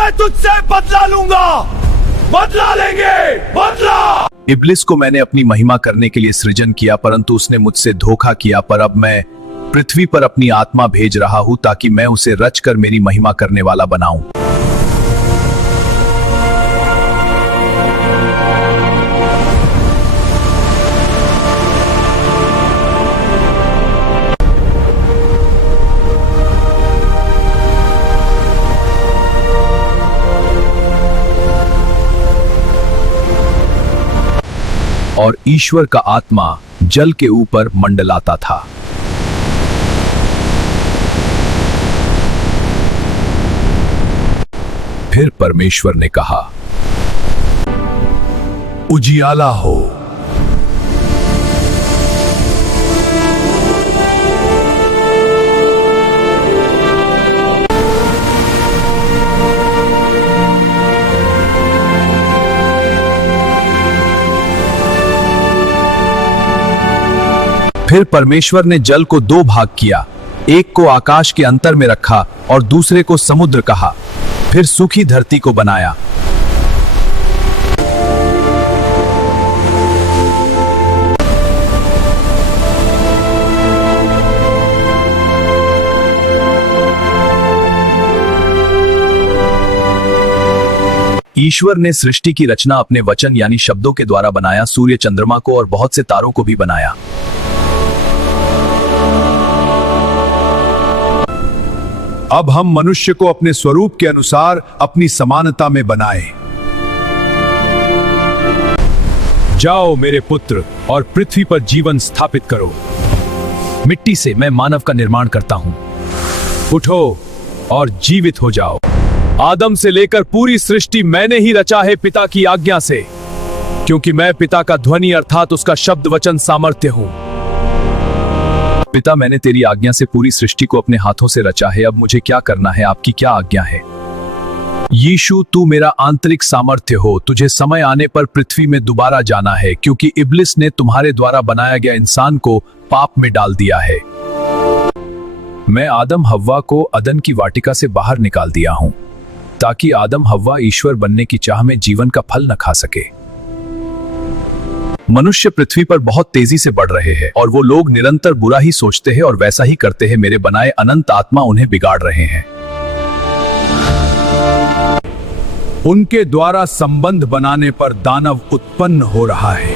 मैं तुझसे बदला लूंगा, बदला लेंगे, बदला। इब्लिस को मैंने अपनी महिमा करने के लिए सृजन किया, परंतु उसने मुझसे धोखा किया। पर अब मैं पृथ्वी पर अपनी आत्मा भेज रहा हूं ताकि मैं उसे रचकर मेरी महिमा करने वाला बनाऊं। और ईश्वर का आत्मा जल के ऊपर मंडलाता था। फिर परमेश्वर ने कहा, उजियाला हो। फिर परमेश्वर ने जल को दो भाग किया, एक को आकाश के अंतर में रखा और दूसरे को समुद्र कहा। फिर सूखी धरती को बनाया। ईश्वर ने सृष्टि की रचना अपने वचन यानी शब्दों के द्वारा बनाया। सूर्य, चंद्रमा को और बहुत से तारों को भी बनाया। अब हम मनुष्य को अपने स्वरूप के अनुसार अपनी समानता में बनाएं। जाओ मेरे पुत्र और पृथ्वी पर जीवन स्थापित करो। मिट्टी से मैं मानव का निर्माण करता हूं। उठो और जीवित हो जाओ। आदम से लेकर पूरी सृष्टि मैंने ही रचा है पिता की आज्ञा से, क्योंकि मैं पिता का ध्वनि अर्थात उसका शब्द वचन सामर्थ्य हूं। पिता, मैंने तेरी आज्ञा से पूरी सृष्टि को अपने हाथों से रचा है। अब मुझे क्या करना है? आपकी क्या आज्ञा है? यीशु, तू मेरा आंतरिक सामर्थ्य हो। तुझे समय आने पर पृथ्वी में दोबारा जाना है, क्योंकि इब्लिस ने तुम्हारे द्वारा बनाया गया इंसान को पाप में डाल दिया है। मैं आदम हव्वा को अदन की वाटिका से बाहर निकाल दिया हूं, ताकि आदम हव्वा ईश्वर बनने की चाह में जीवन का फल न खा सके। मनुष्य पृथ्वी पर बहुत तेजी से बढ़ रहे हैं और वो लोग निरंतर बुरा ही सोचते हैं और वैसा ही करते हैं। मेरे बनाए अनंत आत्मा उन्हें बिगाड़ रहे हैं। उनके द्वारा संबंध बनाने पर दानव उत्पन्न हो रहा है।